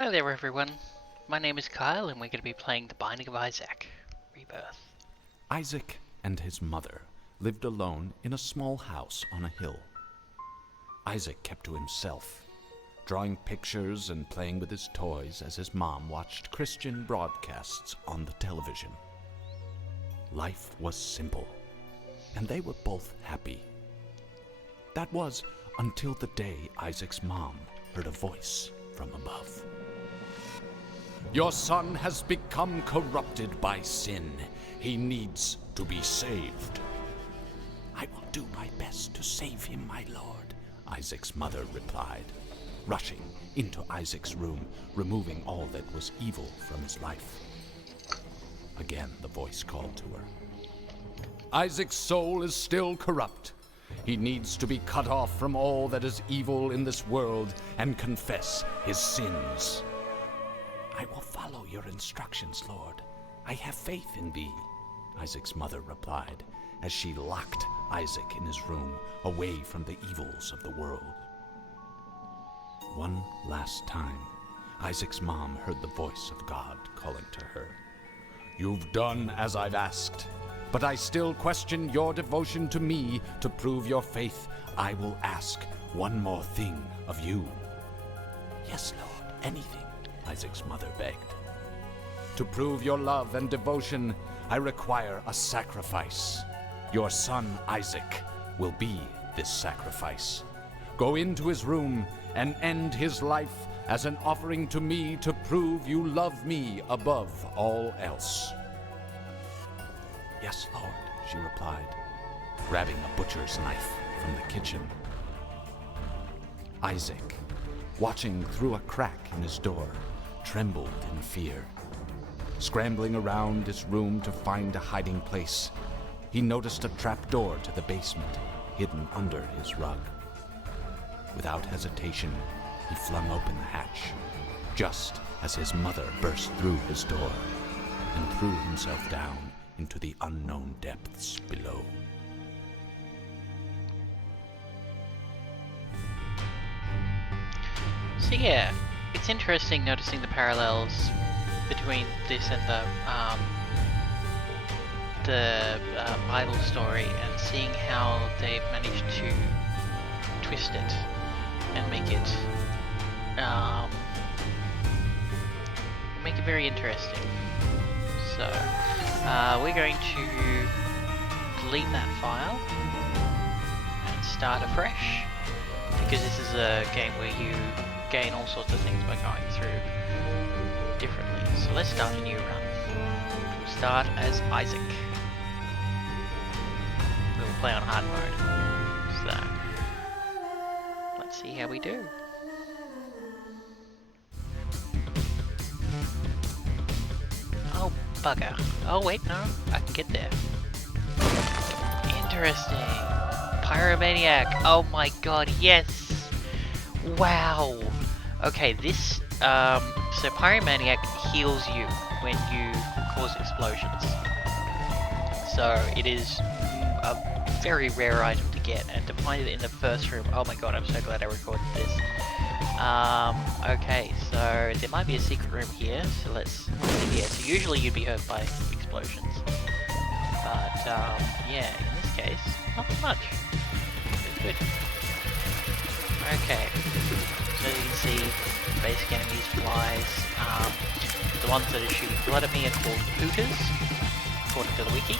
Hi there everyone, my name is Kyle and we're going to be playing The Binding of Isaac, Rebirth. Isaac and his mother lived alone in a small house on a hill. Isaac kept to himself, drawing pictures and playing with his toys as his mom watched Christian broadcasts on the television. Life was simple, and they were both happy. That was until the day Isaac's mom heard a voice from above. "Your son has become corrupted by sin. He needs to be saved." "I will do my best to save him, my lord," Isaac's mother replied, rushing into Isaac's room, removing all that was evil from his life. Again, the voice called to her. "Isaac's soul is still corrupt. He needs to be cut off from all that is evil in this world and confess his sins." "I will follow your instructions, Lord. I have faith in thee," Isaac's mother replied, as she locked Isaac in his room, away from the evils of the world. One last time, Isaac's mom heard the voice of God calling to her. "You've done as I've asked, but I still question your devotion to me. To prove your faith, I will ask one more thing of you." "Yes, Lord, anything," Isaac's mother begged. "To prove your love and devotion, I require a sacrifice. Your son Isaac will be this sacrifice. Go into his room and end his life as an offering to me to prove you love me above all else." "Yes, Lord," she replied, grabbing a butcher's knife from the kitchen. Isaac, watching through a crack in his door, trembled in fear. Scrambling around his room to find a hiding place, he noticed a trapdoor to the basement hidden under his rug. Without hesitation, he flung open the hatch, just as his mother burst through his door and threw himself down into the unknown depths below. So yeah, it's interesting noticing the parallels between this and the Bible story and seeing how they've managed to twist it and make it very interesting. So we're going to delete that file and start afresh, because this is a game where you gain all sorts of things by going through differently. So let's start a new run. We'll start as Isaac. We'll play on hard mode. So let's see how we do. Oh bugger. Oh wait, no, I can get there. Interesting. Pyromaniac. Oh my god, yes. Wow. Okay, this so Pyromaniac heals you when you cause explosions. So it is a very rare item to get, and to find it in the first room, oh my god, I'm so glad I recorded this. Okay, so there might be a secret room here, so let's see here. So usually you'd be hurt by explosions. But yeah, in this case, not so much. It's good. Okay, so as you can see, basic enemies, flies, the ones that are shooting blood at me are called hooters, according to the wiki.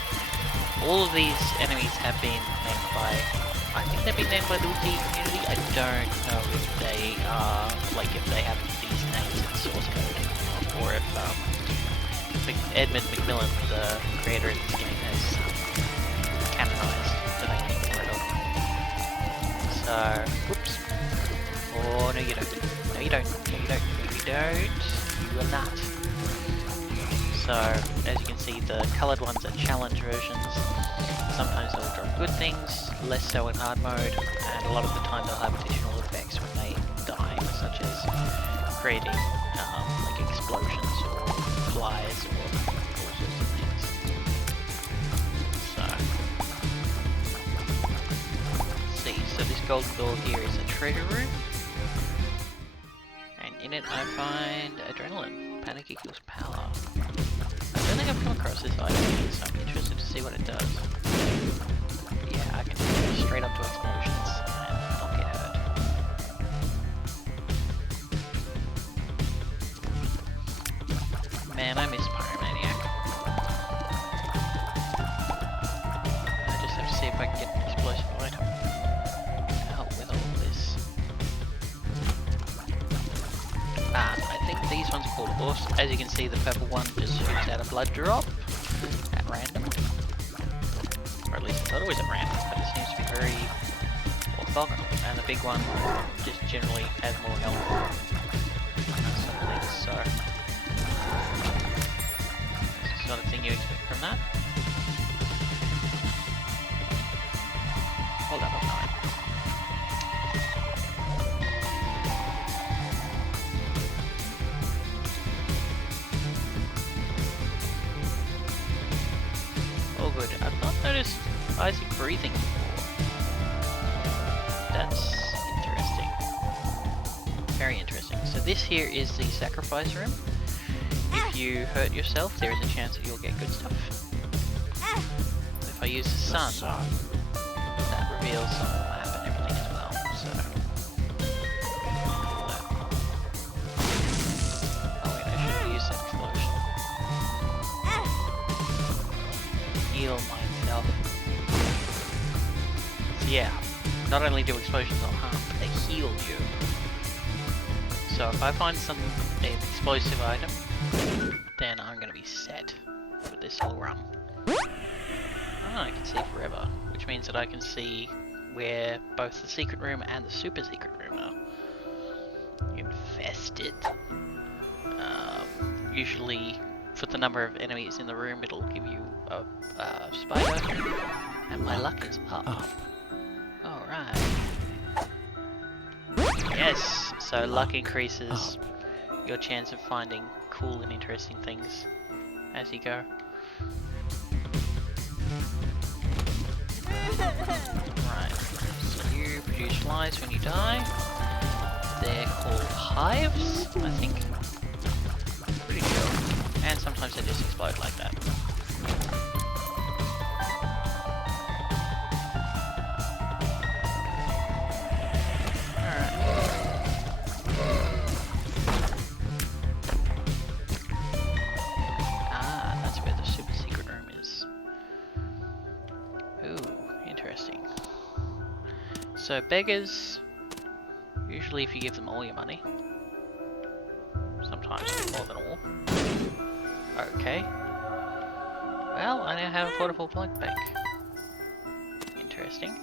All of these enemies have been named by, I think they've been named by the wiki community. I don't know if they are, like if they have these names in source code, or if Edmund Macmillan, the creator of this game, has canonized the name for it. So, whoops. Oh, no you don't. No you don't. No you don't. No you don't. You are not. So, as you can see, the coloured ones are challenge versions. Sometimes they'll drop good things, less so in hard mode, and a lot of the time they'll have additional effects when they die, such as creating like explosions or flies or all sorts of things. So, let's see. So this golden door here is a treasure room. In it, I find adrenaline. Panic equals power. I don't think I've come across this item yet, so I'm interested to see what it does. Yeah, I can go straight up to explosions and not get hurt. Man, I miss Pyromaniac. I just have to see if I can get an explosive item to help with all this. I think these ones are called Horse. As you can see, the purple one just shoots out a blood drop at random. Or at least I thought it was at random, but it seems to be very orthogonal. And the big one just generally has more health. So that's the sort of thing you expect from that. Hold up, I'm oh good, I've not noticed Isaac breathing before. That's interesting. Very interesting. So this here is the sacrifice room. If you hurt yourself, there is a chance that you'll get good stuff. If I use the sun, that reveals the map and everything as well. So, oh wait, I should have used that explosion. Heal myself. So yeah, not only do explosions not harm, but they heal you. So if I find an explosive item, then I'm gonna be set for this whole run. Oh, I can see forever, which means that I can see where both the secret room and the super secret room are. Infested. Usually, for the number of enemies in the room, it'll give you a spider, and my luck is up. Alright. Yes, so luck increases your chance of finding cool and interesting things as you go. Right, so you produce flies when you die. They're called hives, I think. Pretty sure. And sometimes they just explode like that. So beggars, usually if you give them all your money, sometimes more than all. Okay. Well, I now have a portable blood bank. Interesting.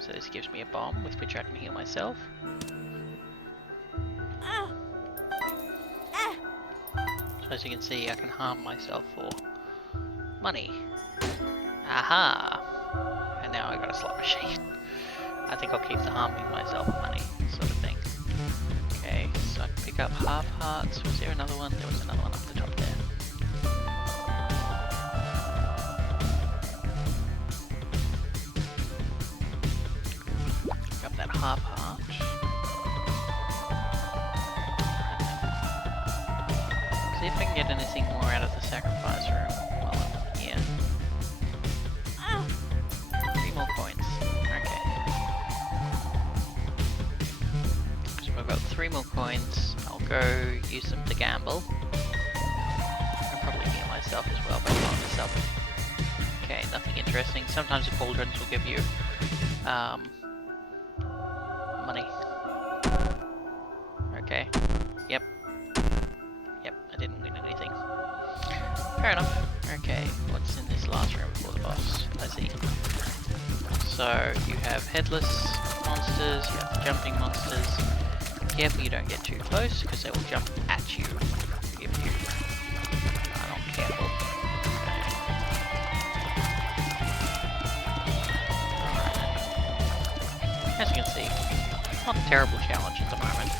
So this gives me a bomb with which I can heal myself. So as you can see, I can harm myself for money. Aha! And now I got a slot machine. I think I'll keep the harming myself for money sort of thing. Okay, so I can pick up half hearts. Was there another one? There was another one up the top there. Pick up that half heart. See if I can get anything more out of the sacrifice room while I'm here. 3 more coins. Okay. So if I've got 3 more coins, I'll go use them to gamble. I'll probably heal myself as well by blowing this up. Okay, nothing interesting. Sometimes the cauldrons will give you money. Okay. Yep. Yep, I didn't win anything. Fair enough. Okay, what's in this last room before the boss? Let's see. So, you have headless monsters, you have jumping monsters. Careful you don't get too close, because they will jump at you if you are not careful. As you can see, not a terrible challenge at the moment.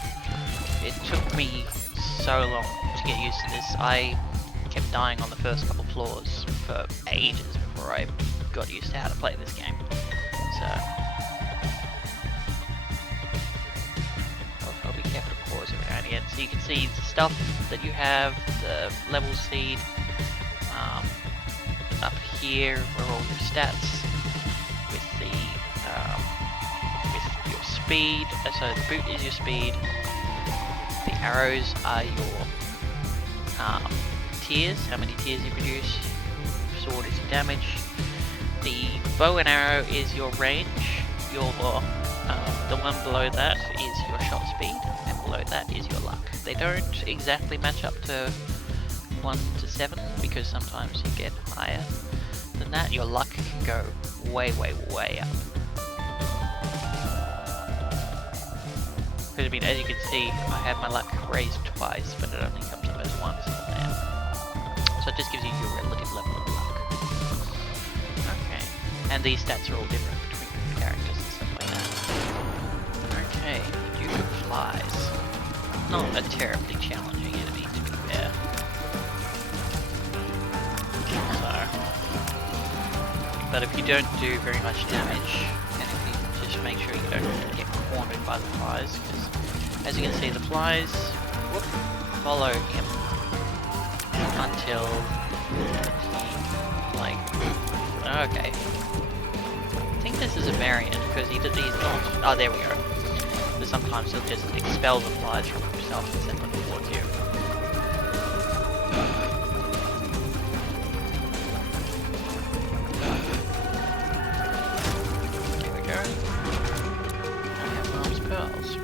It took me so long to get used to this. I kept dying on the first couple floors for ages before I got used to how to play this game. So, again. So you can see the stuff that you have, the level seed. Up here are all your stats with the with your speed. So the boot is your speed. The arrows are your tiers, how many tiers you produce. Sword is your damage. The bow and arrow is your range. Your the one below that is your shot speed, and below that is your luck. They don't exactly match up to 1 to 7 because sometimes you get higher than that. Your luck can go way up. Because I mean, as you can see, I had my luck raised twice, but it only comes up as once on there. So it just gives you your relative level of luck. Okay, and these stats are all different between characters and stuff like that. Okay, Duke of Flies. Not a terribly challenging enemy, to be fair. But if you don't do very much damage, and if you just make sure you don't get cornered by the flies, because as you can see, the flies follow him until he, like, okay. I think this is a variant because he's not. Oh, there we go. But sometimes he'll just expel the flies from himself and send them towards you.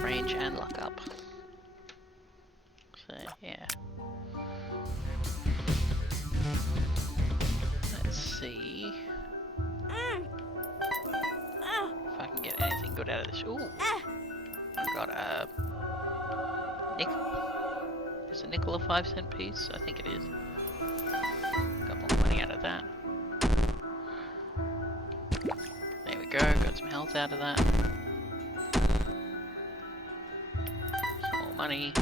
Range and luck up. So yeah. Let's see if I can get anything good out of this. Ooh, I've got a nickel. Is a nickel a 5-cent piece? I think it is. Got more money out of that. There we go. Got some health out of that. Money.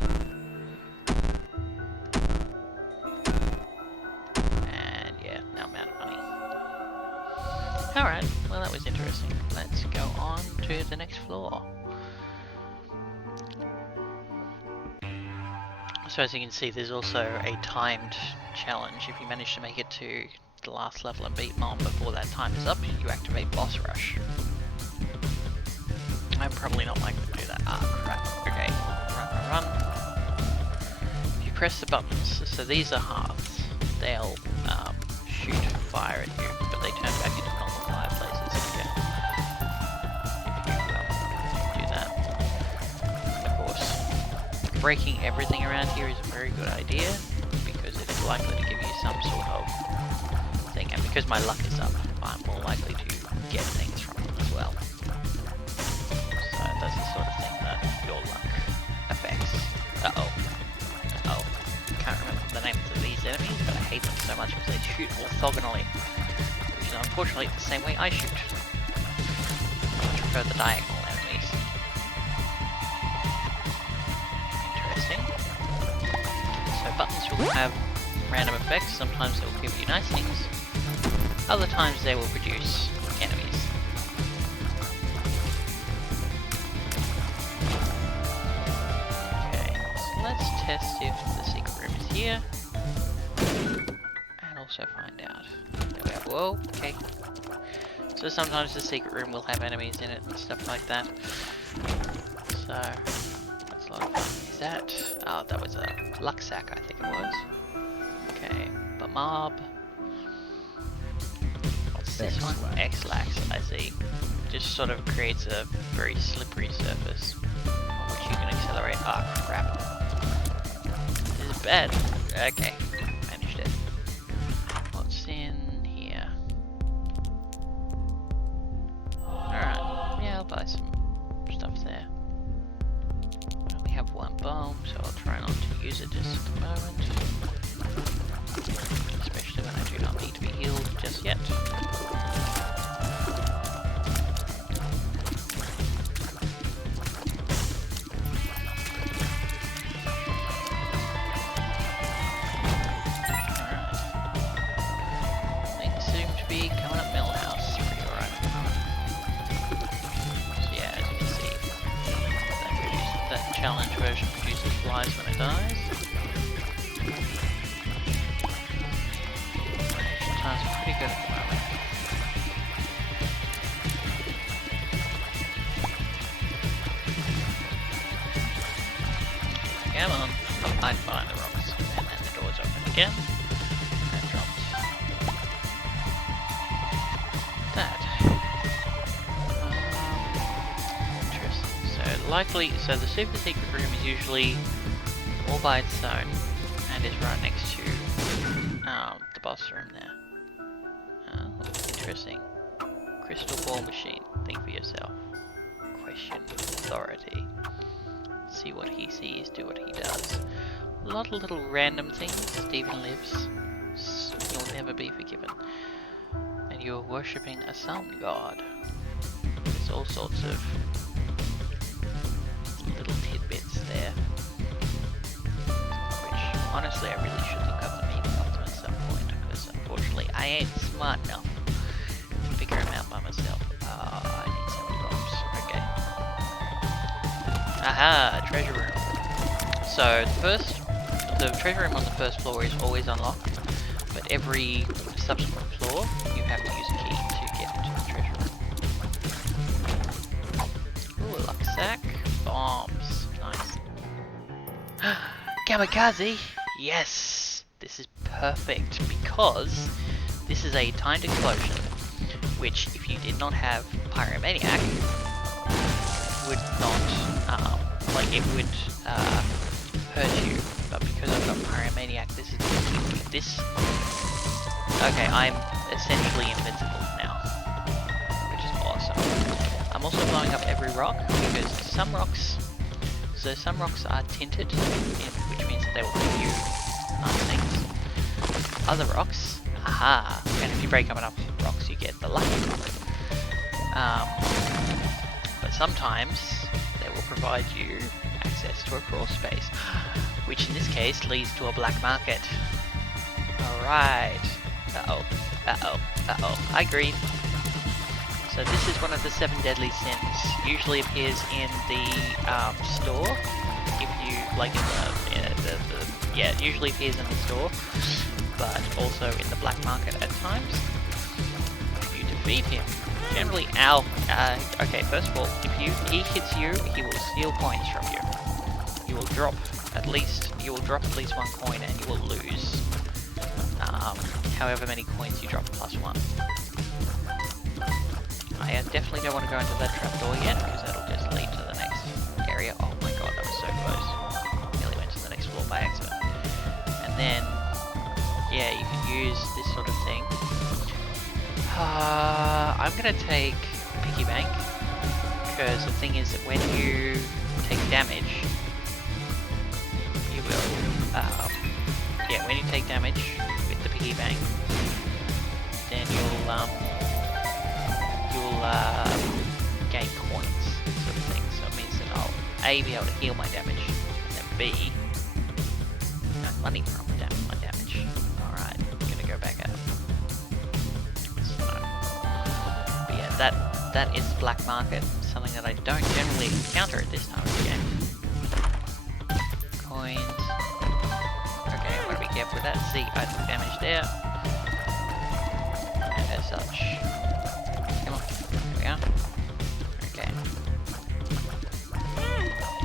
And yeah, now I'm out of money. Alright, well that was interesting. Let's go on to the next floor. So as you can see, there's also a timed challenge. If you manage to make it to the last level and beat Mom before that time is up, you activate Boss Rush. I'm probably not likely to do that. Ah, crap. Okay. Run. If you press the buttons, so these are hearths, they'll shoot fire at you, but they turn back into normal fireplaces again. If you do that. Of course, breaking everything around here is a very good idea, because it is likely to give you some sort of thing, and because my luck is up, I'm more likely to get things from it as well. So that's the sort of thing that your luck affects. Uh-oh. Can't remember the names of these enemies, but I hate them so much because they shoot orthogonally. Which is unfortunately the same way I shoot. I much prefer the diagonal enemies. Interesting. So buttons will have random effects. Sometimes they will give you nice things. Other times they will produce enemies. Let's test if the secret room is here, and also find out. There we are. Whoa, okay. So sometimes the secret room will have enemies in it and stuff like that. So, that's a lot of fun. Is that? Oh, that was a luck sack, I think it was. Okay, but mob. What's this one? X-Lax, I see. Just sort of creates a very slippery surface on which you can accelerate. Ah, crap. Bad. Okay, managed it. What's in here? Alright, yeah, I'll buy some stuff there. I only have one bomb, so I'll try not to use it just at the moment. Especially when I do not need to be healed just yet. Challenge where version produces flies when it dies. Sounds pretty good at the moment. Come on, hide behind the rocks. And then the door's open again. And dropped that. Interesting. So the super secret room is usually all by its own and is right next to the boss room there. Interesting. Crystal ball machine. Think for yourself. Question authority. See what he sees, do what he does. A lot of little random things. Stephen lives. You'll never be forgiven. And you're worshipping a sun god. There's all sorts of little tidbits there, which honestly I really should look up the meaning of them at some point, because unfortunately I ain't smart enough to figure them out by myself. I need some drops. Okay. Aha! Treasure room. So the treasure room on the first floor is always unlocked, but every subsequent floor you have to use a key to get into the treasure room. Ooh, a luck sack. Bombs. Nice. Kamikaze! Yes! This is perfect because this is a timed explosion, which if you did not have Pyromaniac, would not, it would hurt you. But because I've got Pyromaniac, this is going to keep me. This... Okay, I'm essentially invincible now, which is awesome. I'm also blowing up every rock because some rocks are tinted, which means that they will give you nice things. Other rocks, aha, and if you break up enough rocks you get the lucky rock. But sometimes they will provide you access to a crawl space, which in this case leads to a black market. Alright. I agreed. So this is one of the 7 deadly sins. Usually appears in the store. If you it usually appears in the store, but also in the black market at times. If you defeat him, generally, okay. First of all, if he hits you, he will steal coins from you. You will drop at least 1 coin, and you will lose however many coins you drop plus 1. I definitely don't want to go into that trapdoor yet, because that'll just lead to the next area. Oh my god, that was so close. Nearly went to the next floor by accident. And then, yeah, you can use this sort of thing. I'm going to take Piggy Bank, because the thing is that when you take damage, you will, when you take damage with the Piggy Bank, then you'll gain coins, sort of thing. So it means that I'll A, be able to heal my damage, and B, earn money from my damage. Alright, I'm gonna go back out. So, but yeah, that is black market, something that I don't generally encounter at this time of the game. Coins. Okay, I want to be careful with that. See, I took damage there. And as such. Come on. There we are. Okay.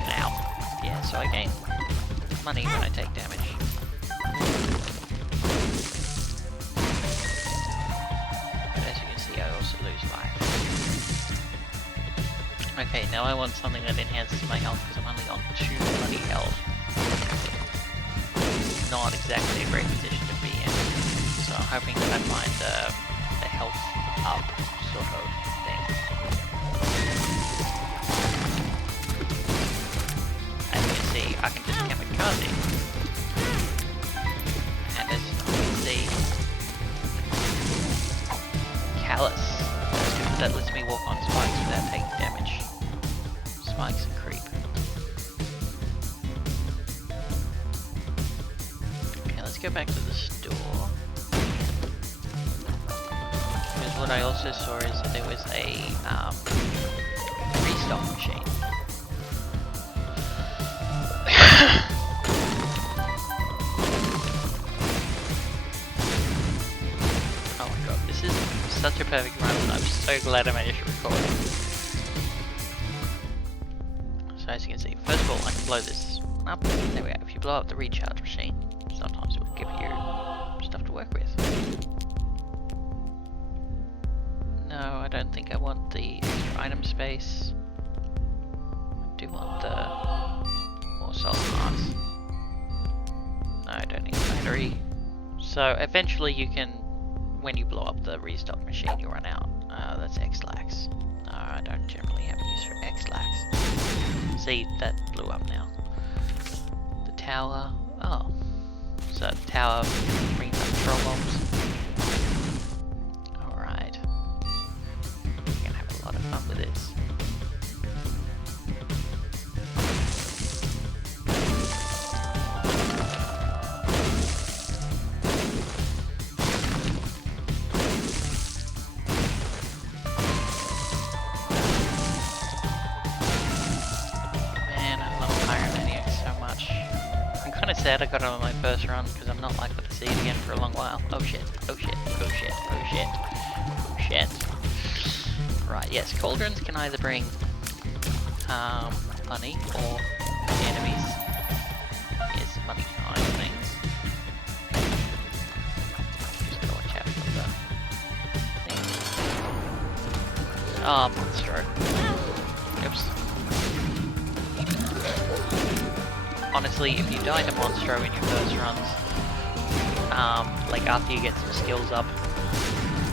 Now. Yeah, so I gain money when I take damage. But as you can see, I also lose life. Okay, now I want something that enhances my health, because I'm only on 2 bloody health. Not exactly a great position to be in. So I'm hoping that I find the health up sort of thing. As you can see, I can just kamikaze. And as you can see, Callus. That lets me walk on spikes without taking damage. Spikes and creep. Okay, let's go back to the store. Because what I also saw is that there was a restock machine. such a perfect run, and I'm so glad I managed to record it. So as you can see, first of all, I can blow this up. There we go. If you blow up the recharge machine, sometimes it will give you stuff to work with. No, I don't think I want the extra item space. I do want the more solar parts. No, I don't need a battery. So eventually you can, when you blow up the restock machine, you run out. That's X-Lax. No, I don't generally have use for X-Lax. See, that blew up now. The tower. Oh. So the tower brings up troll bombs. Alright. We're gonna have a lot of fun with this. Sad I got it on my first run because I'm not likely to see it again for a long while. Oh shit, oh shit, oh shit, oh shit, oh shit. Right, yes, cauldrons can either bring money or enemies. Yes, money kind of things. Just gotta watch out for the thing. Oh, monstro. Oops. Honestly, if you die to Monstro in your first runs, like after you get some skills up,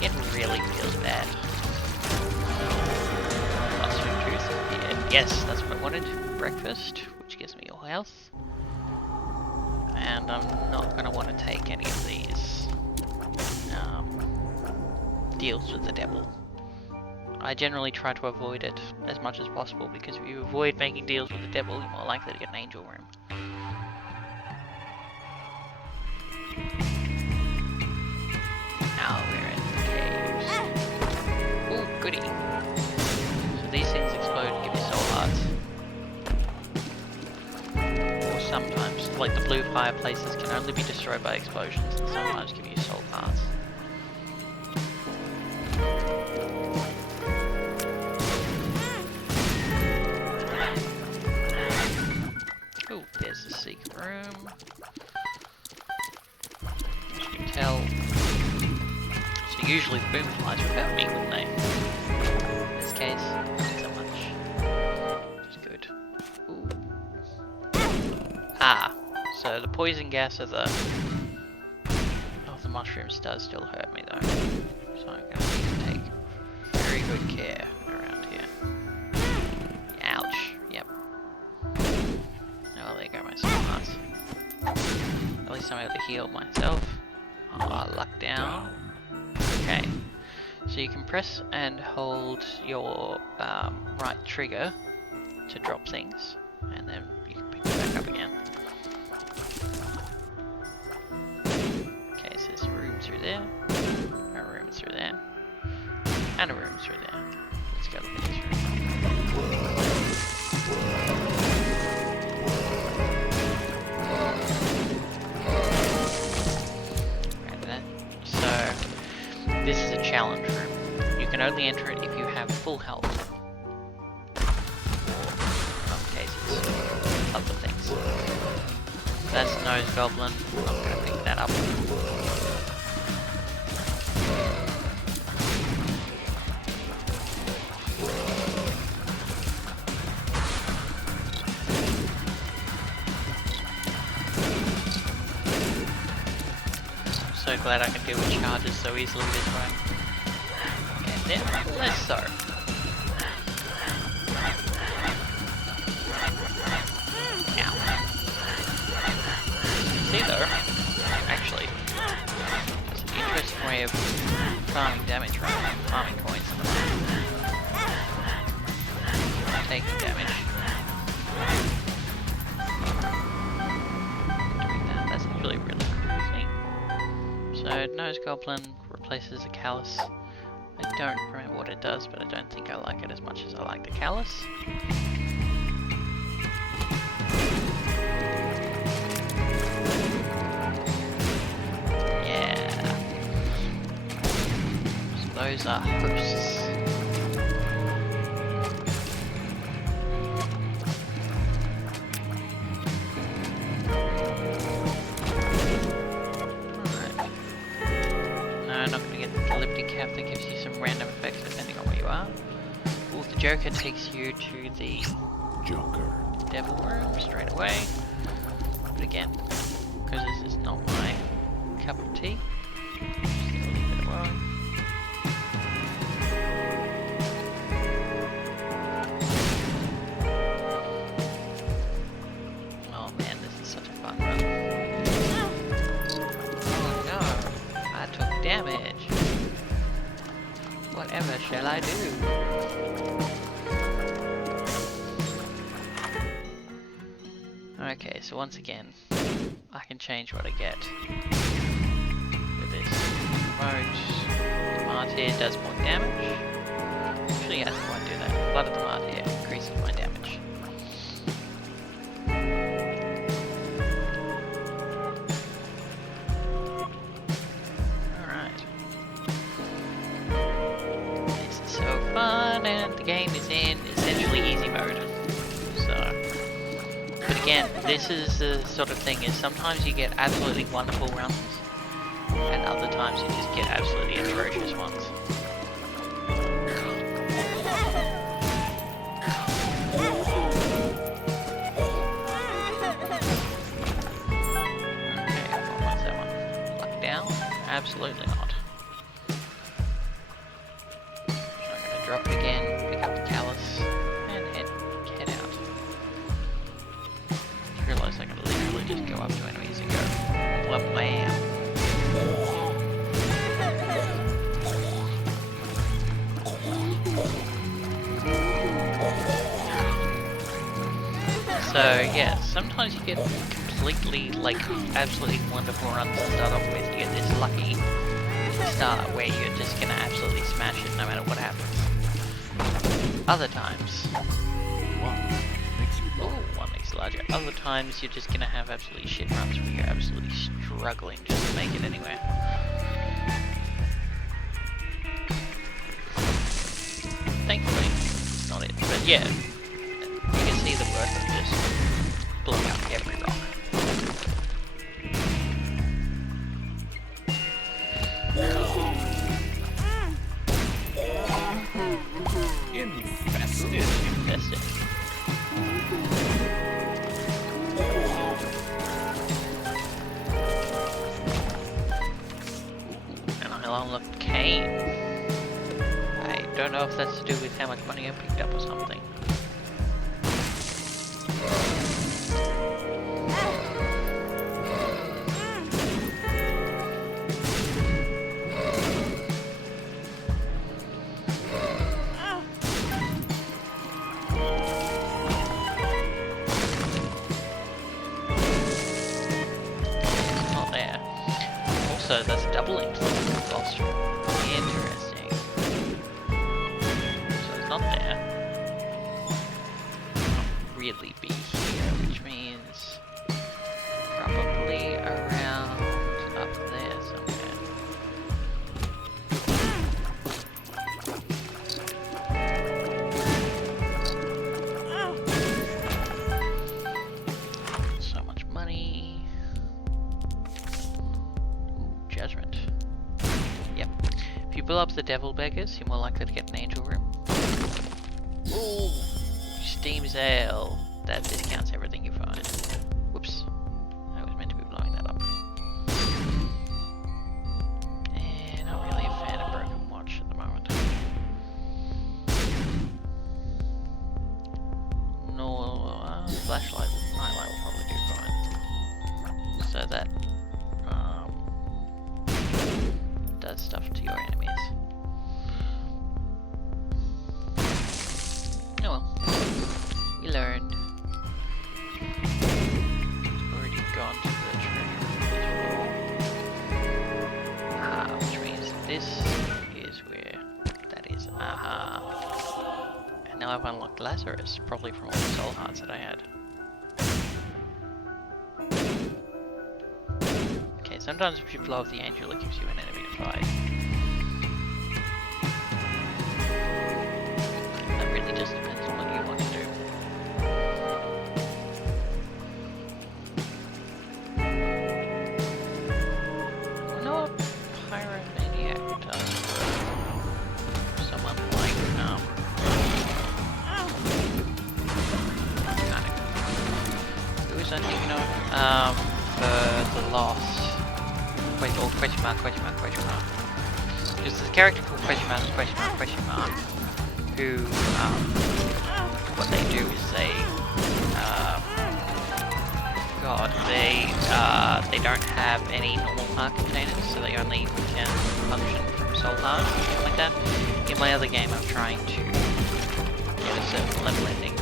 it really feels bad. Mushroom juice, yeah, yes, that's what I wanted. Breakfast, which gives me all health. And I'm not going to want to take any of these deals with the devil. I generally try to avoid it as much as possible because if you avoid making deals with the devil, you're more likely to get an angel room. Now we're in the caves. Ooh, goody. So these things explode and give you soul hearts. Or sometimes, like the blue fireplaces can only be destroyed by explosions and sometimes give you soul hearts. Ooh, there's the secret room. As you can tell, so usually the boom flies would hurt me, wouldn't they? In this case, not so much. Which is good. Ooh. Ah, so the poison gas of the mushrooms does still hurt me though. So I'm going to need to take very good care around here. Ouch. Yep. Oh, there go my soul hearts. At least I'm able to heal myself. Oh, luck down. Okay. So you can press and hold your right trigger to drop things, and then you can pick it back up again. Okay, so there's a room through there, a room through there, and a room through there. Let's go look at this room. This is a challenge room. You can only enter it if you have full health. Or, in some cases, other things. That's Nose Goblin. I'm not going to pick that up. So glad I can deal with charges so easily this way. And then less so. Ow. See though, actually, there's an interesting way of farming damage rather than farming coins. Taking damage. Doing that, that's actually really cool thing. So, Nose Goblin replaces a Callus. I don't remember what it does, but I don't think I like it as much as I like the Callus. Yeah. So those are hosts. Alright. No, not gonna get the lifting cap that gives you some random effects depending on where you are. Well, the Joker takes you to the Joker. Devil Room straight away. But again, because this is not my cup of tea, just gonna leave it alone. Oh man, this is such a fun run. Oh no, I took damage. Whatever shall I do? Okay, so once again, I can change what I get with this remote. The Martyr does more damage. Actually, yes, I won't do that. Blood of the Martyr increases my damage. Alright. This is so fun, and the game is in essentially easy mode. But again, this is the sort of thing is sometimes you get absolutely wonderful runs, and other times you just get absolutely atrocious ones. Okay, what's that one? Luck down? Absolutely not. So I'm going to drop it again, pick up the Callus, and head out. Realize I can literally just go up to enemies and go, wham. So yeah, sometimes you get completely, like, absolutely wonderful runs to start off with. You get this lucky start where you're just gonna absolutely smash it no matter what happens. Other times, one makes it larger. Other times you're just gonna have absolutely shit runs where you're absolutely struggling just to make it anywhere. Thankfully, it's not it. But yeah, you can see the worth of just blowing up every rock. Infested. And I unlocked Kane. I don't know if that's to do with how much money I picked up or something. So that's doubling boss. Interesting. So it's not there. Not really be here, which means probably around up there somewhere. So much money. Judgment. Yep. If you build up the Devil Beggars, you're more likely to get an Angel Room. Ooh! Steam Sale. That discounts everything you find. Whoops. I was meant to be blowing that up. And not really a fan of Broken Watch at the moment. No, Flashlight, Nightlight will probably do fine. So that does stuff to your enemies. Oh well. We learned. Already gone to the treasure floor. Which means this is where that is. And now I've unlocked Lazarus, probably from all the soul hearts that I had. Sometimes if you blow up the angel, it gives you an enemy to fight. just depends on what you want to do. I know what Pyromaniac does for someone like, who was I thinking of? For the Lost. Wait, or question mark. Because there's a character called question mark, who, what they do is they, they don't have any normal heart containers, so they only can function from soul hearts, something like that. In my other game, I'm trying to get a certain level ending.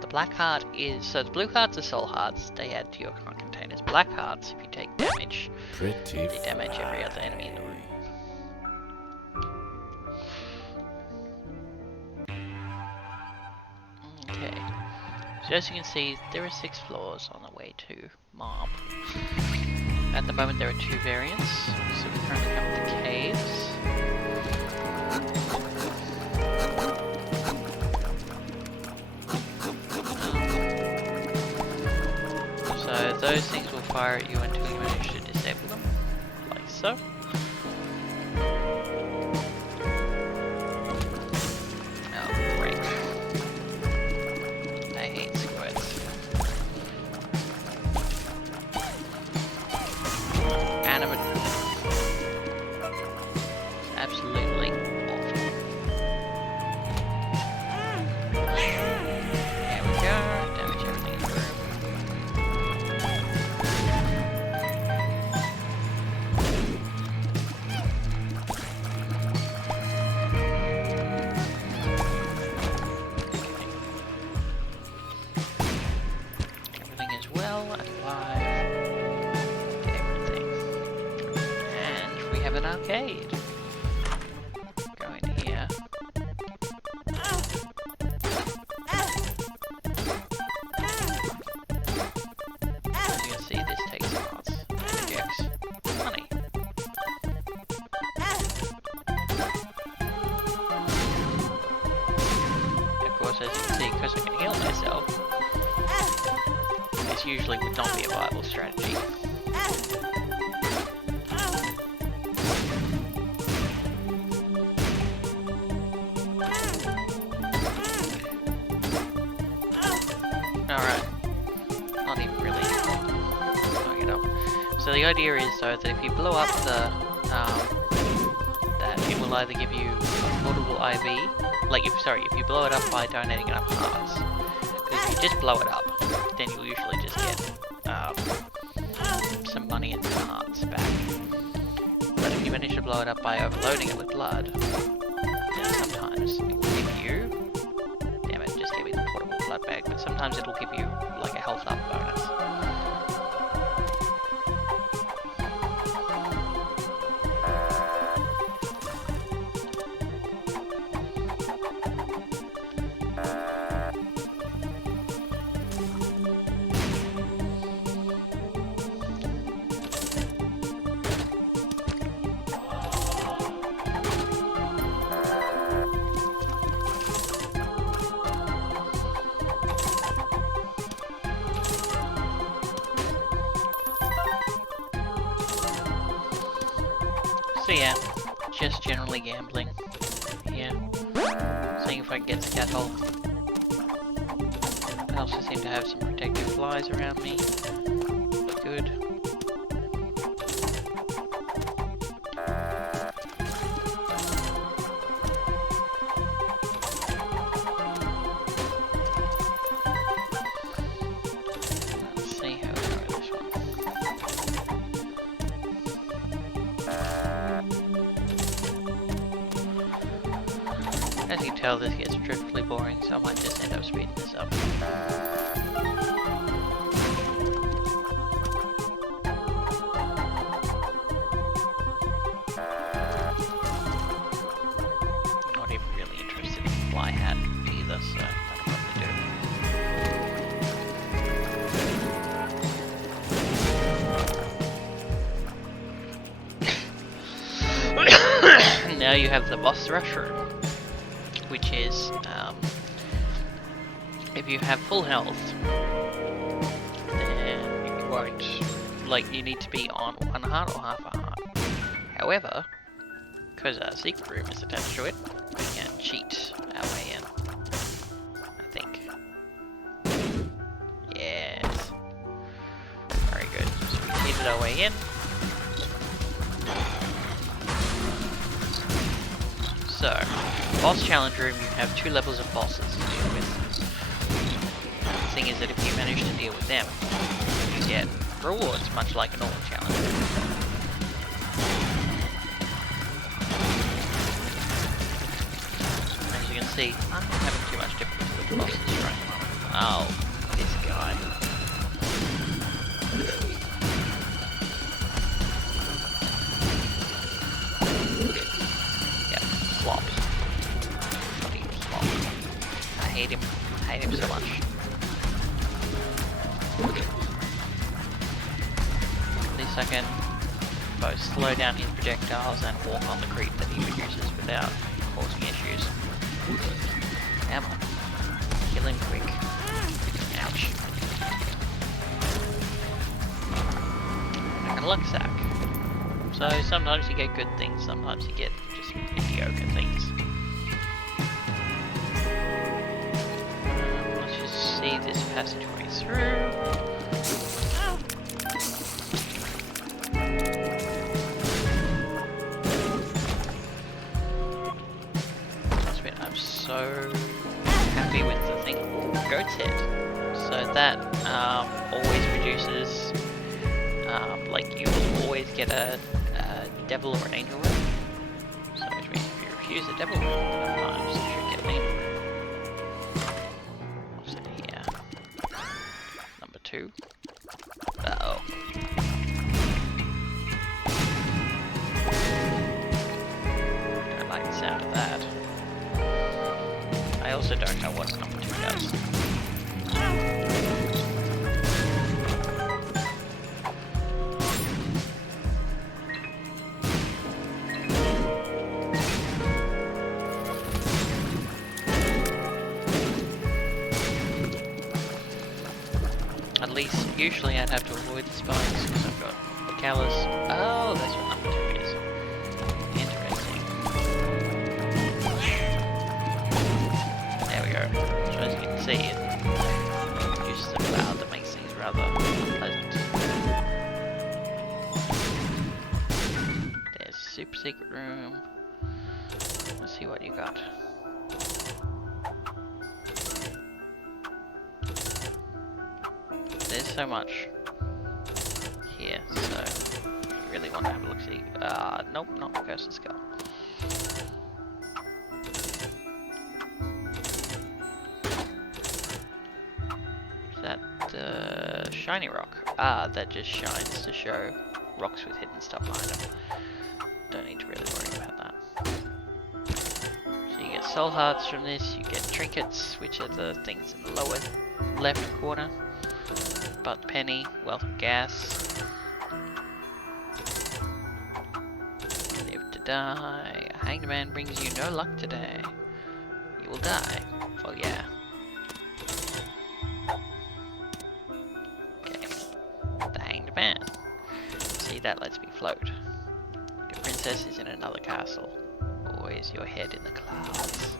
The black heart is, so the blue hearts are soul hearts, they add to your current containers. Black hearts, if you take damage, they damage every other enemy in the room. Okay, so as you can see, there are 6 floors on the way to Mob. At the moment there are 2 variants, so we currently have the caves. So those things will fire at you until you manage to disable them, like so. Oh, great. I hate squirts. Animate. Absolutely awful. There we go, damage everything in the room. An arcade. Go in here. As you can see, this takes lots. Rejects money. Of course, as you can see, because I can heal myself, this usually would not be a viable strategy. So the idea is though that if you blow up the, that it will either give you a portable IV, like if you blow it up by donating enough hearts. Because if you just blow it up, then you'll usually just get some money and some hearts back. But if you manage to blow it up by overloading it with blood, then sometimes it will give you, damn it, just give me the portable blood bag, but sometimes it'll give you like a health up bonus. So yeah, just generally gambling. Yeah. Seeing if I can get the cat hole. I also seem to have some protective flies around me. Good. Let's see how we go this one. As you can tell, this gets dreadfully boring, so I might just end up speeding this up. now you have the boss rush room, which is if you have full health, then you won't, like, you need to be on 1 heart or half a heart. However, because our secret room is attached to it, we can cheat our way in, I think. Yes. Very good. So we cheated our way in. So, boss challenge room, you have 2 levels of bosses to deal with. The thing is that if you manage to deal with them, you get rewards, much like a normal challenge room. As you can see, I'm not having too much difficulty with the bosses right now. Oh, this guy. Flopped. Bloody flop. I hate him. I hate him so much. At least I can both slow down his projectiles and walk on the creep that he produces without causing issues. Come on. Kill him quick. Ouch. Like a luck sack. So sometimes you get good things, sometimes you get just mediocre things. Let's just see this passageway through. Oh. I'm so happy with the thing called Goat's Head. So that always produces, like, you will always get a devil or an angel room. So which means if you refuse a devil room enough times, you should get an angel room. What's in here? Number 2. Uh-oh. I don't like the sound of that. I also don't know what number 2 does. At least, usually I'd have to avoid the spines because I've got the callus. Oh, that's what number 2 is. Interesting. There we go. So as you can see, it produces a cloud that makes things rather unpleasant. There's a super secret room. Let's see what you got. There's so much here, so if you really want to have a look-see. Nope, not the Cursed Skull. Is that shiny rock? Ah, that just shines to show rocks with hidden stuff behind them. Don't need to really worry about that. So you get soul hearts from this, you get trinkets, which are the things in the lower left corner. But penny, wealth of gas. Live to die. A hanged man brings you no luck today. You will die. Well, yeah. Okay. The hanged man. See, that lets me float. Your princess is in another castle. Always your head in the clouds.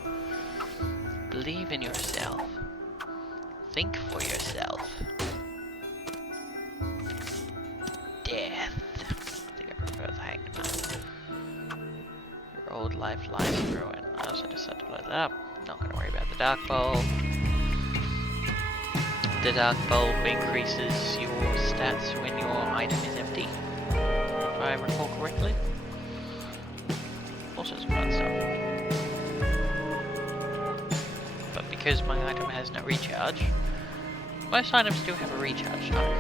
Believe in yourself. Think for yourself. Death. I think I prefer the hanged man. Your old life lies in ruin. I also decided to blow that up. Not going to worry about the dark bulb. The dark bulb increases your stats when your item is empty, if I recall correctly. All sorts of fun stuff. But because my item has no recharge, most items do have a recharge time.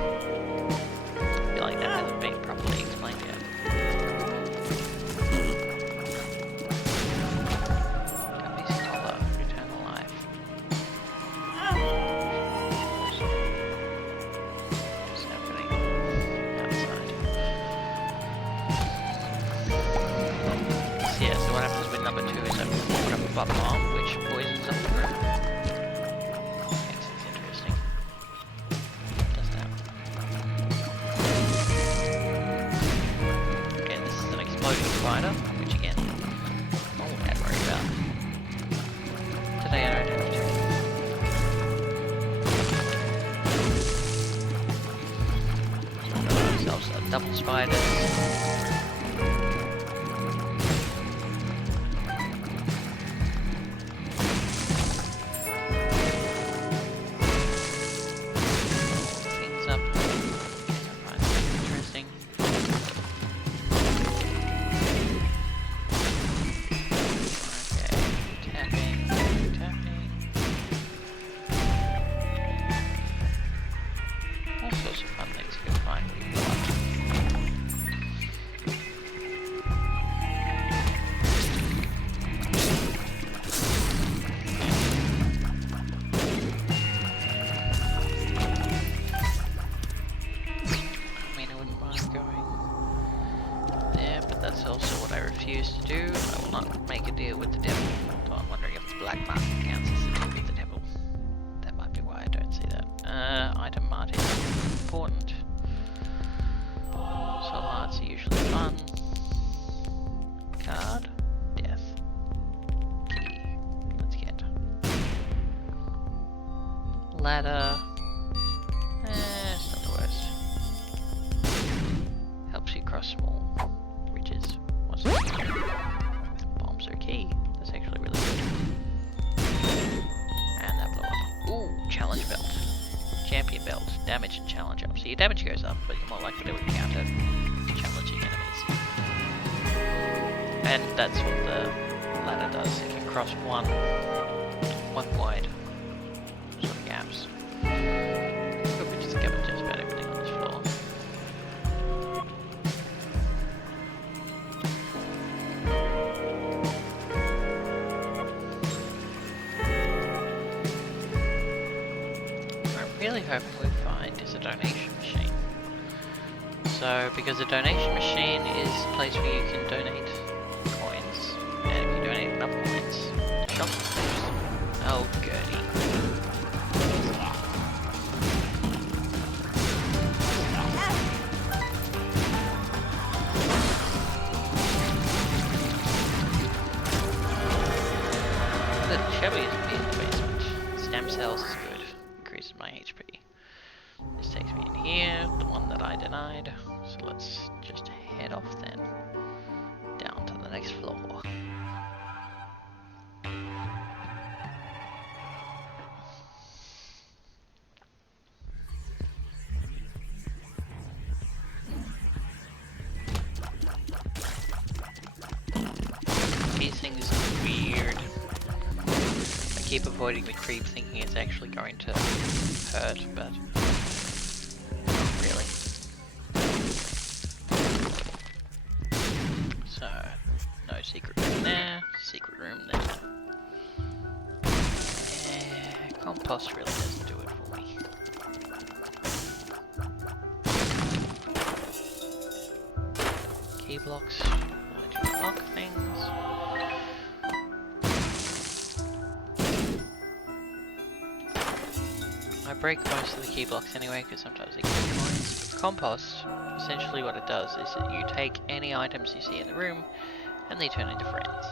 I feel like that hasn't been properly explained yet. Gummies collar, eternal life. What's happening outside? So yeah, so what happens Spot Bomb, which poisons up the room. Yes, it's interesting. What does that? Okay, this is an exploding spider, which again, not all bad worry about. Today I don't have to. Ourselves a double spiders. Things up. I find that interesting. Okay, tapping, tapping. All sorts of fun things you can find when you go out. I mean, I wouldn't mind going there, but that's also what I refuse to do. I will not make a deal with the devil. So I'm wondering if the black market counts as a deal with the devil. That might be why I don't see that. Item market is important. Soul hearts are usually fun. Card. Death. Key. Let's get. Ladder. It's not the worst. Helps you cross small ridges. What's that? Bombs are key. That's actually really good. And that blew up. Ooh, challenge belt. Champion belt. Damage and challenge up. So your damage goes up, but you're more likely to encounter challenging enemies. And that's what the ladder does. It can cross one wide sort of gaps. Could we just cover just about everything on this floor? What I'm really hoping we find is a donation machine. So, because a donation machine is a place where you can donate coins, and if you donate enough coins, the shop moves. Oh, goody. The Chevy is in the basement. Stem cells is good. Increases my HP. This takes me in here, the one that I denied. So let's just head off then. Down to the next floor. These things are weird. I keep avoiding the creep thinking it's actually going to hurt, but not really. So, no secret room there, secret room there. Yeah, compost really doesn't do it for me. Key blocks, I do lock things. I break most of the key blocks anyway, because sometimes they give me coins. Compost, essentially what it does is that you take any items you see in the room, and they turn into friends.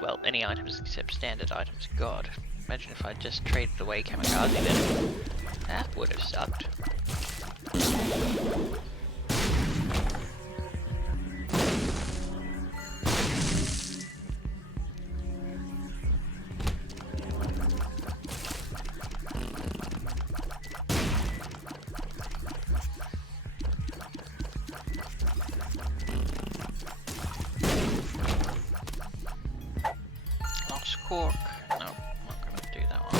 Well, any items except standard items. God, imagine if I just traded away Kamikaze then. That would have sucked. Cork. No, I'm not gonna do that one.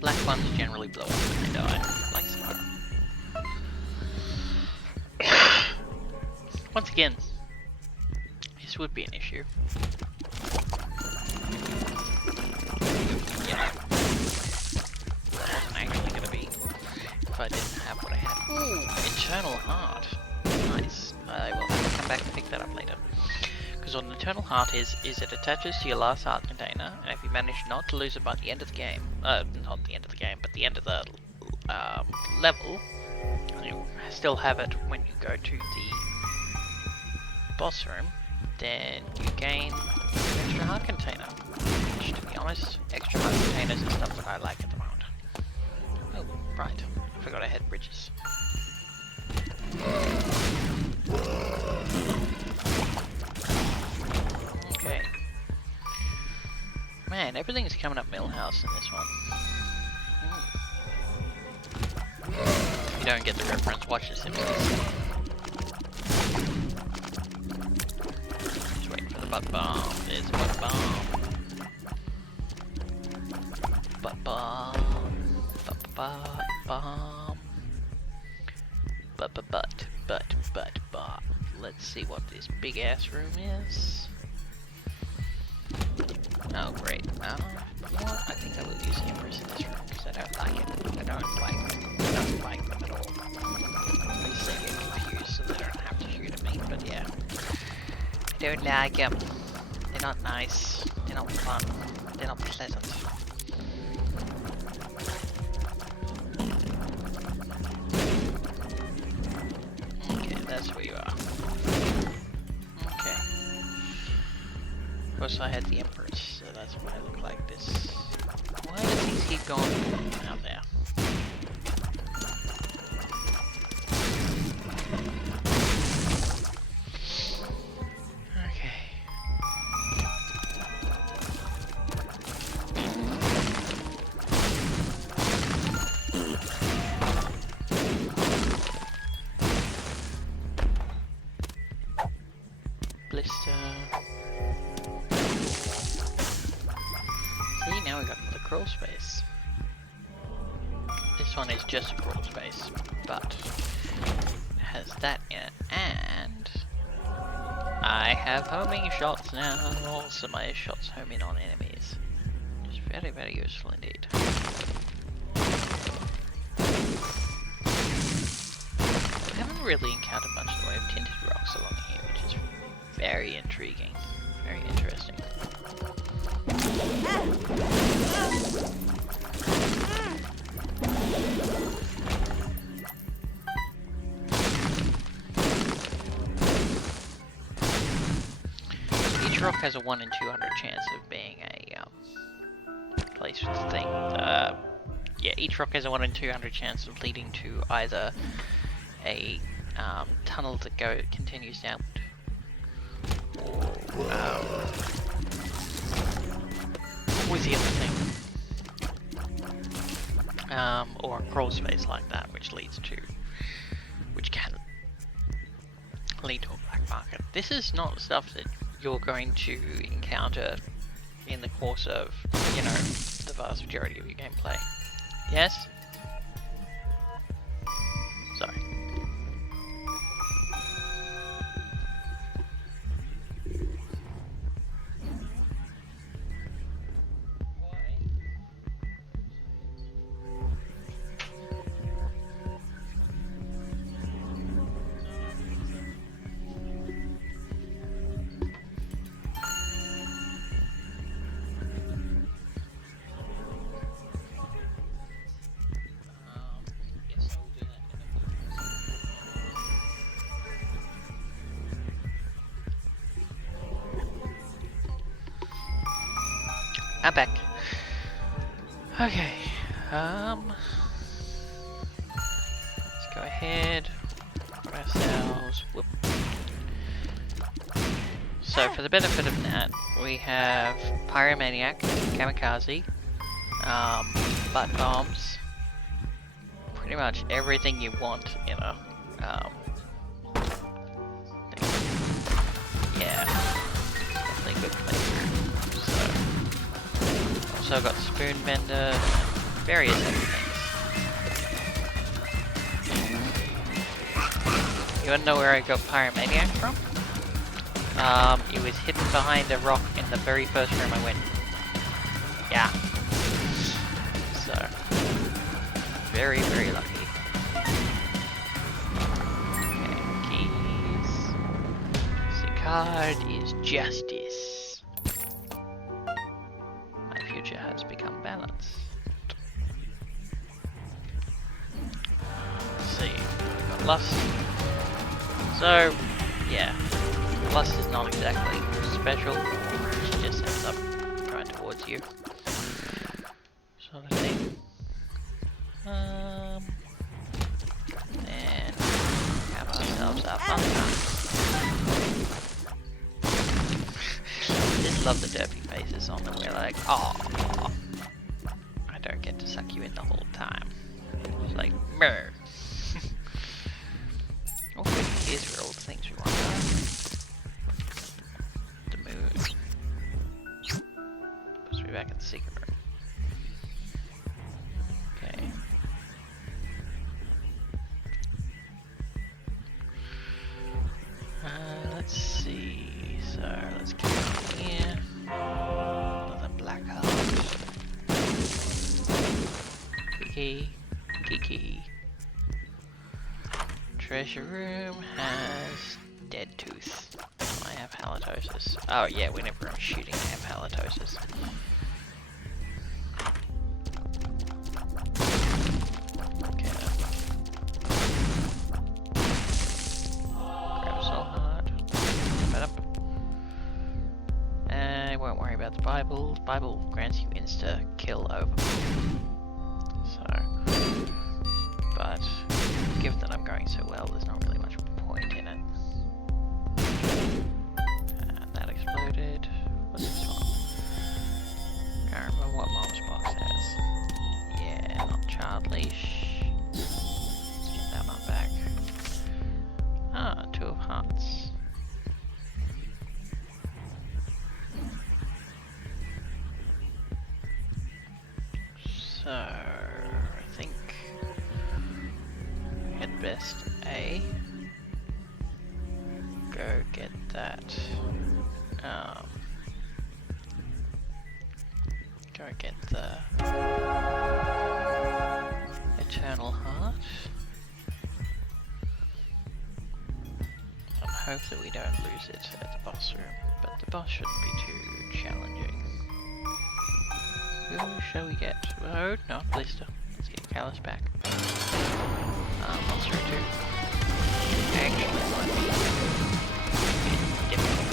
Black ones generally blow up when they die, like Spyro. Once again, this would be an issue. You know, that wasn't actually going to be if I didn't have what I had. Ooh, Eternal Heart. Nice. I will have to come back and pick that up later. Because what an Eternal Heart is it attaches to your last heart container, and if you manage not to lose it by the end of the game, not the end of the game, but the end of the level, you still have it when you go to the boss room, then you gain an extra heart container. Which, to be honest, extra heart containers is stuff that I like at the moment. Oh, right. I forgot I had bridges. Okay. Man, everything's coming up Millhouse in this one. If you don't get the reference, watch The Simpsons. Just waiting for the butt bomb. There's a butt bomb. Butt bomb. Butt bomb. Butt bomb. Let's see what this big ass room is. Oh great. You know what? I think I will use the Empress in this room because I don't like it. I don't like them at all. At least they get confused so they don't have to shoot at me, but yeah. I don't like them. They're not nice. They're not fun. They're not pleasant. Okay, that's where you are. Okay. Of course I had the Empress, so that's why I look like this. Why do things keep going out there? Okay. Blister. See, now we got another crawl space. This one is just a crawl space, but it has that in it, and I have homing shots now, so my shots home in on enemies. Which is very, very useful indeed. I haven't really encountered much in the way of tinted rocks along here, which is very intriguing, very interesting. Each rock has a 1 in 200 chance of being a place with the thing. Yeah, each rock has a 1 in 200 chance of leading to either a tunnel that continues downward, or what was the other thing? Or a crawl space like that, which can lead to a black market. This is not stuff that you're going to encounter in the course of, you know, the vast majority of your gameplay. Yes? Sorry. I'm back. Okay. Let's go ahead. Put ourselves. Whoop. So for the benefit of Nat, we have Pyromaniac, Kamikaze, butt bombs, pretty much everything you want in a yeah, definitely good playthrough. Also got Spoon Bender, various other things. You wanna know where I got Pyromaniac from? It was hidden behind a rock in the very first room I went. Yeah. So, very, very lucky. Okay, keys. The card is justice. My future has become balanced. Let's see, we've got lust. So, yeah. Lust is not exactly special, she just ends up going towards you. Sort of thing. And have ourselves our fun time. Just love the derpy faces on them. We're like, oh, I don't get to suck you in the whole time. It's like, meh. Oh, here's where all the things we want are. The moon. Puts me back in the secret room. Okay. Let's see. So let's get in here. Another black heart. Kiki. Treasure room has dead tooth. I have halitosis. Oh yeah, whenever I'm shooting I have halitosis. Okay. Grab a soul heart. Wrap it up. I won't worry about the Bible. The Bible grants you insta kill over. So, but given that I'm going so well, there's not really much point in it. And that exploded. What's this one? Can't remember what Mom's box has. Yeah, not child leash. Let's get that one back. Ah, 2 of hearts. So, I think at best A. Go get that. Go get the Eternal Heart. And hope that we don't lose it at the boss room, but the boss shouldn't be too challenging. Who shall we get? Oh, no, Blister. Let's get Callus back. Monster 2. Actually, might be difficult.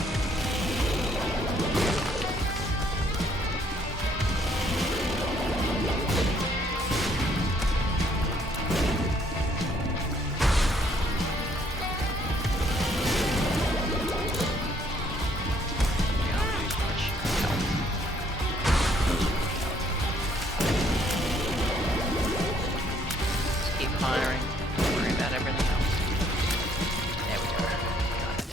Firing. Don't worry about everything else. There we go. Got it.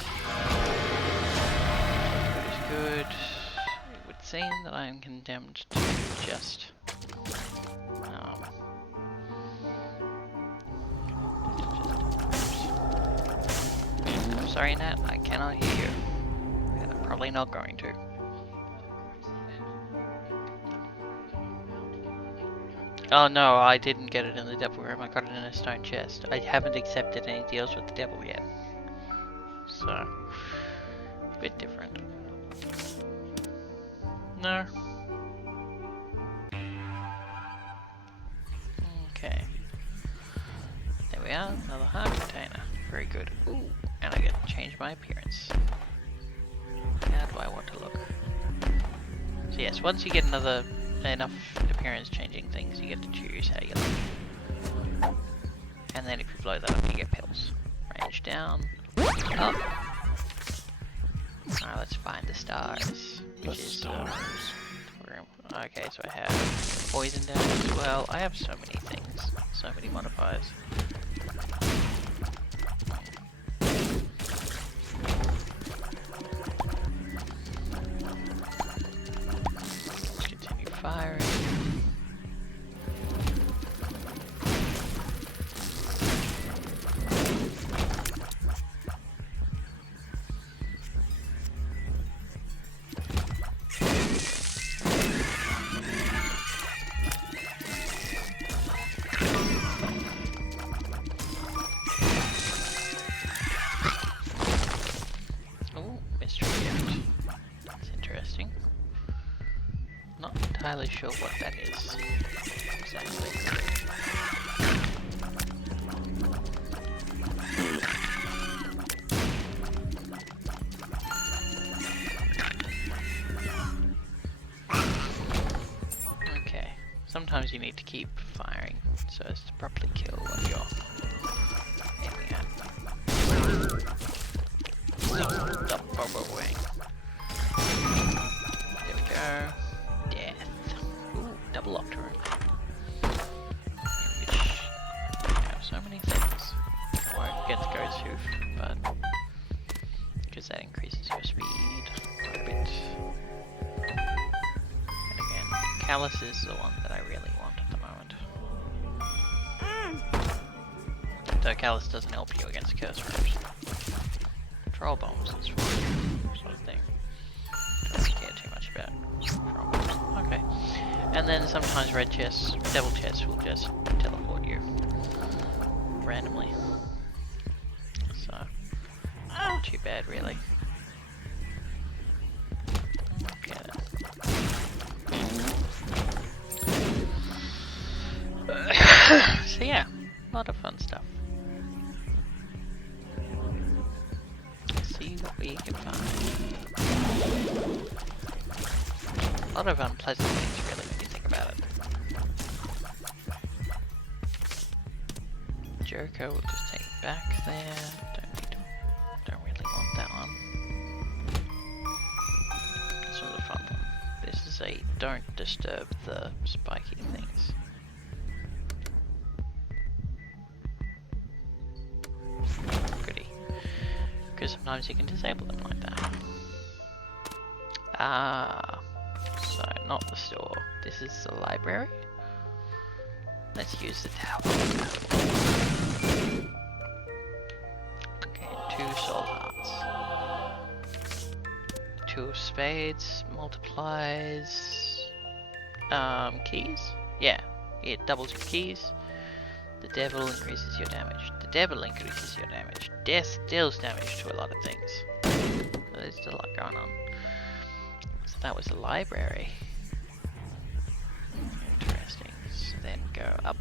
Good. It would seem that I am condemned to just I'm sorry, Nat. I cannot hear you. And I'm probably not going to. Oh no, I didn't get it in the devil room, I got it in a stone chest. I haven't accepted any deals with the devil yet. So, a bit different. No. Okay. There we are, another heart container. Very good. Ooh, and I get to change my appearance. How do I want to look? So yes, once you get enough appearance changing things, you get to choose how you look. And then if you blow that up, you get pills. Range down, up. Alright, let's find the stars. Which is okay, so I have poison damage as well. I have so many things, so many modifiers. Firing. entirely sure what that is. Exactly. Okay. Sometimes you need to keep firing so as to properly kill what you're aiming at. Stop wing. There we go. Death. Ooh, double octoroom. Which have so many things. I won't get to go to, but because that increases your speed quite a bit. And again, Callus is the one that I really want at the moment. Though Callus doesn't help you against curse waves. Troll bombs is fine, sort of thing. Don't really care too much about troll bombs. Okay. And then sometimes red chests, devil chests will just teleport you randomly. So, not too bad really. Okay then. So yeah, a lot of fun stuff. See what we can find. A lot of unpleasant things really when you think about it. Jericho will just take it back there. Don't really want that one. This one's a fun one. This is a don't disturb the spiky things. Goody. Because sometimes you can disable them like that. Ah, so not the store. This is the library. Let's use the tower. Okay, 2 soul hearts. 2 of spades multiplies keys. Yeah, it doubles your keys. The devil increases your damage. The devil increases your damage. Death deals damage to a lot of things. So there's still a lot going on. So that was the library. Interesting. So then go up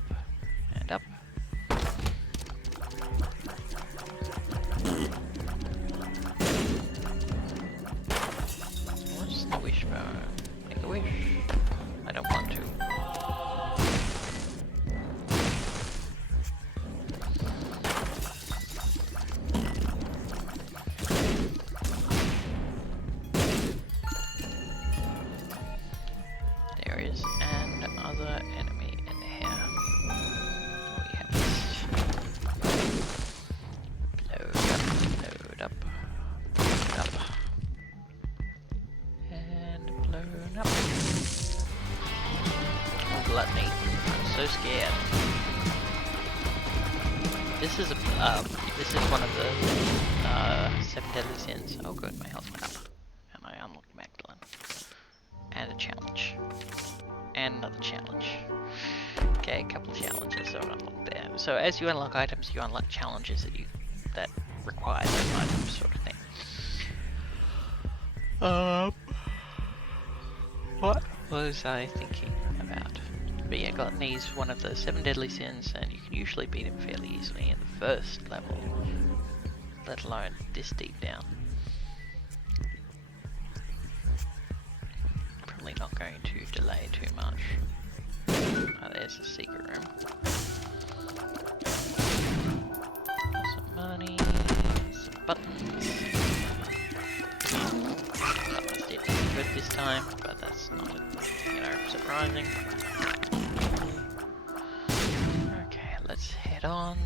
and up. What's the wishbone? Make a wish. I don't want to. This is one of the 7 deadly sins. Oh good, my health went up. And I unlocked Magdalene. And a challenge. And another challenge. Okay, a couple of challenges are unlocked there. So as you unlock items, you unlock challenges that require those items, sort of thing. What was I thinking about? But yeah, gluttony is one of the 7 deadly sins, and you can usually beat him fairly easily in the first level, let alone this deep down. Probably not going to delay too much. Oh, there's a secret room. Some money, some buttons. Buttons did good this time, but that's not, surprising. Let's head on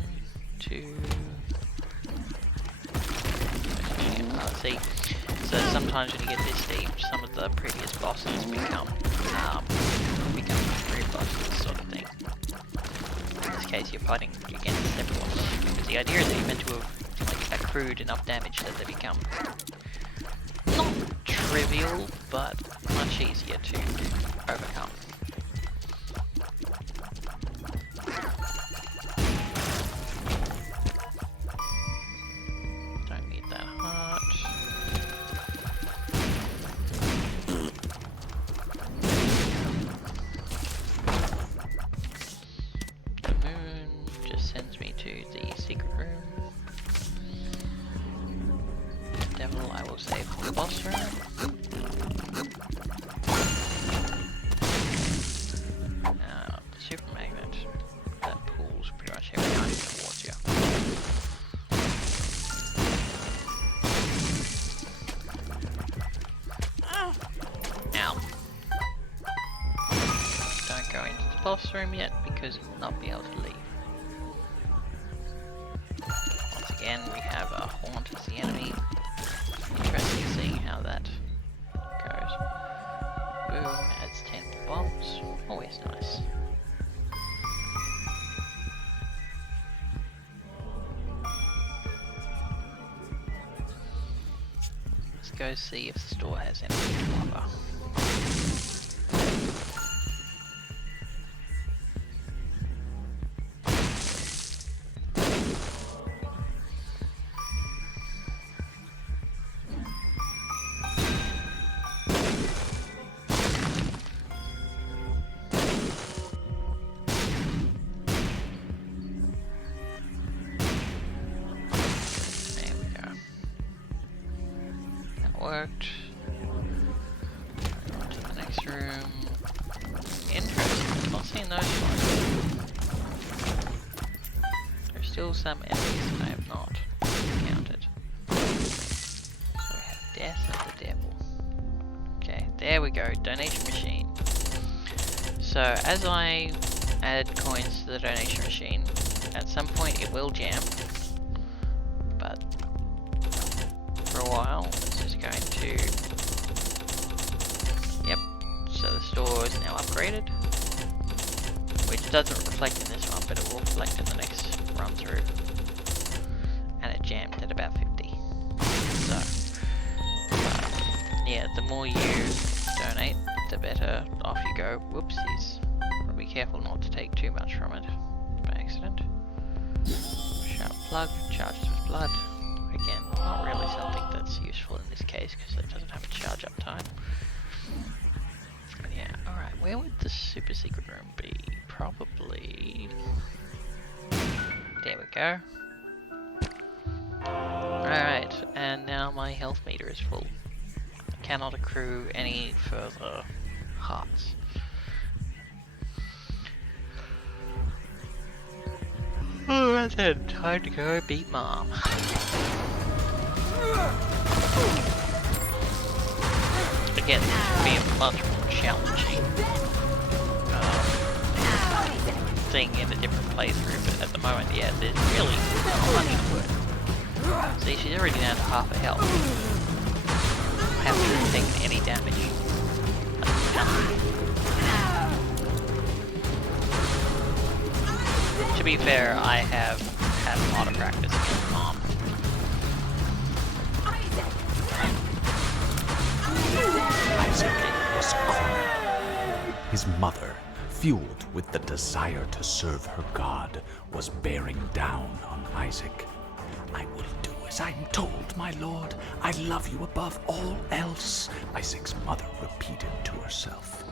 to... Let's see. So sometimes when you get this deep, some of the previous bosses become true bosses, sort of thing. In this case, you're fighting against everyone. Because the idea is that you're meant to have accrued enough damage that they become not trivial, but much easier to overcome. boss room yet because you will not be able to leave. Once again, we have a haunt as the enemy. Interesting seeing how that goes. Boom, adds 10 bombs. Always nice. Let's go see if the store has anything to offer. Worked. On to the next room. Interesting. Not seeing those ones. There's still some enemies I have not encountered. So we have Death of the Devil. Okay, there we go. Donation machine. So as I add coins to the donation machine, at some point it will jam. But for a while, it's just going to... Yep, so the store is now upgraded, which doesn't reflect in this one, but it will reflect in the next run through. And it jammed at about 50. So, yeah, the more you donate, the better off you go. Whoopsies. But be careful not to take too much from it by accident. Sharp plug, charges with blood. Again, not really something that's useful in this case because it doesn't have a charge up time. But yeah, alright, where would the super secret room be? Probably... There we go. Alright, and now my health meter is full. I cannot accrue any further hearts. Oh, that's it. Time to go beat Mom. Again, this should be a much more challenging thing in a different playthrough, but at the moment, yeah, there's really not much to work. See, she's already down to half a health. I haven't really taken any damage. To be fair, I have had a lot of practice against Mom. Isaac was cornered. His mother, fueled with the desire to serve her God, was bearing down on Isaac. "I will do as I am told, my lord. I love you above all else," Isaac's mother repeated to herself.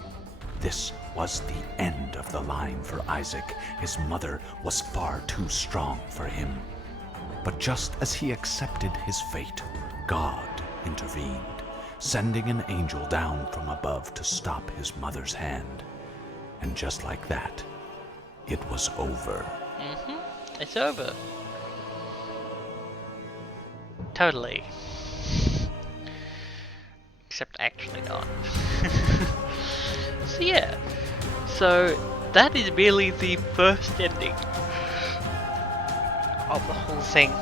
This was the end of the line for Isaac. His mother was far too strong for him. But just as he accepted his fate, God intervened, sending an angel down from above to stop his mother's hand. And just like that, it was over. It's over. Totally. Except actually not. So yeah, so that is merely the first ending of the whole thing.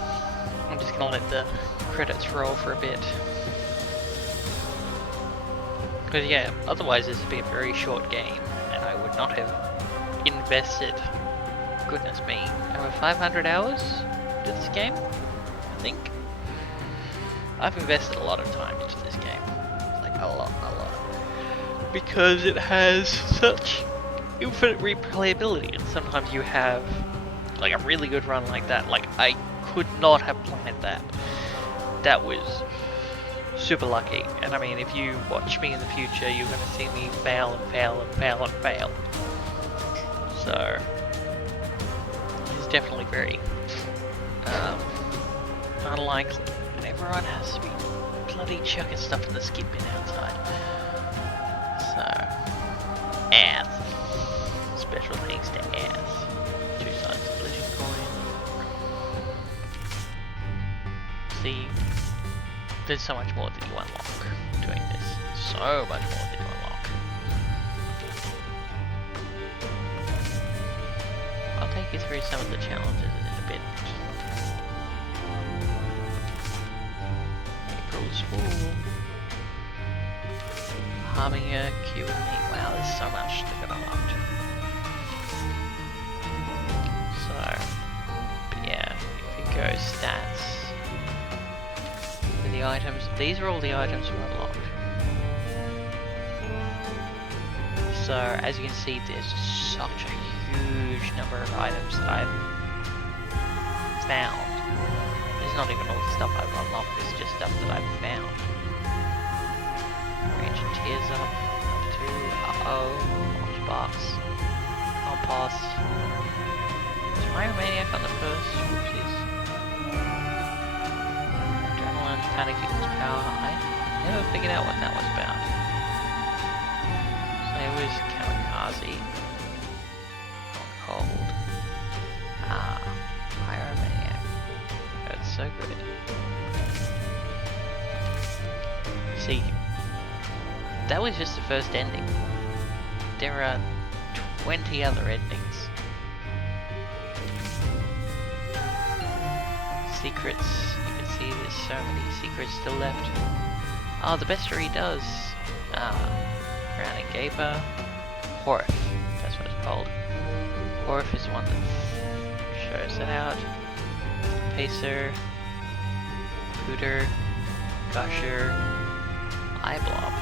I'm just gonna let the credits roll for a bit. Because yeah, otherwise this would be a very short game, and I would not have invested, goodness me, over 500 hours into this game, I think. I've invested a lot of time into this game, like a lot. Because it has such infinite replayability, and sometimes you have like a really good run like that. Like, I could not have planned that. That was super lucky, and I mean, if you watch me in the future, you're going to see me fail and fail and fail and fail. So it's definitely very unlikely, and everyone has to be bloody chucking stuff in the skip bin outside. So, ass. Special thanks to ass. 2 sides of collision coin. See, there's so much more that you unlock doing this. So much more that you unlock. take you through some of the challenges in a bit. April's Fool. Harbinger, Q and me. Wow, there's so much to get unlocked. So, but yeah, if you go stats, for the items, these are all the items we unlocked. So, as you can see, there's such a huge number of items that I've found. There's not even all the stuff I've unlocked, it's just stuff that I've found. Range of Tears up to, launch box, compost. Is Pyromaniac on the first? Whoopsies. Adrenaline, panic equals power. I never figured out what that was about. There was Kamikaze. Cold. Pyromaniac. That's so good. See, that was just the first ending. There are 20 other endings. Secrets. You can see there's so many secrets still left. Oh, the bestiary does. Drowning Gaper. Horif. That's what it's called. Horif is the one that shows it out. Pacer. Pooter. Gusher. Eyeblob.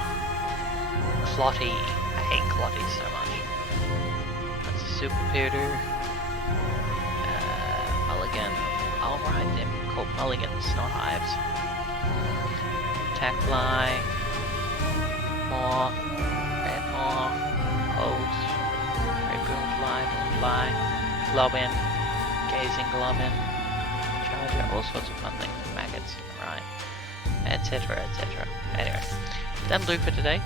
Clotty. I hate Clotty so much. That's a Super Pooter. Mulligan. I'll ride them called Mulligans, not Hives. Attackfly. Moth. Red Moth. Host. Red Boomfly. Globin. Gazing Globin. Charger. All sorts of fun things. Maggots. Right. Etc. etc. Anyway. That'll do for today.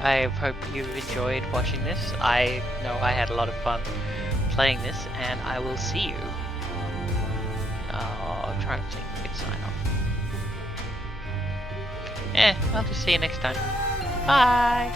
I hope you enjoyed watching this. I know I had a lot of fun playing this, and I will see you. I'm trying to think a good sign off. I'll just see you next time. Bye!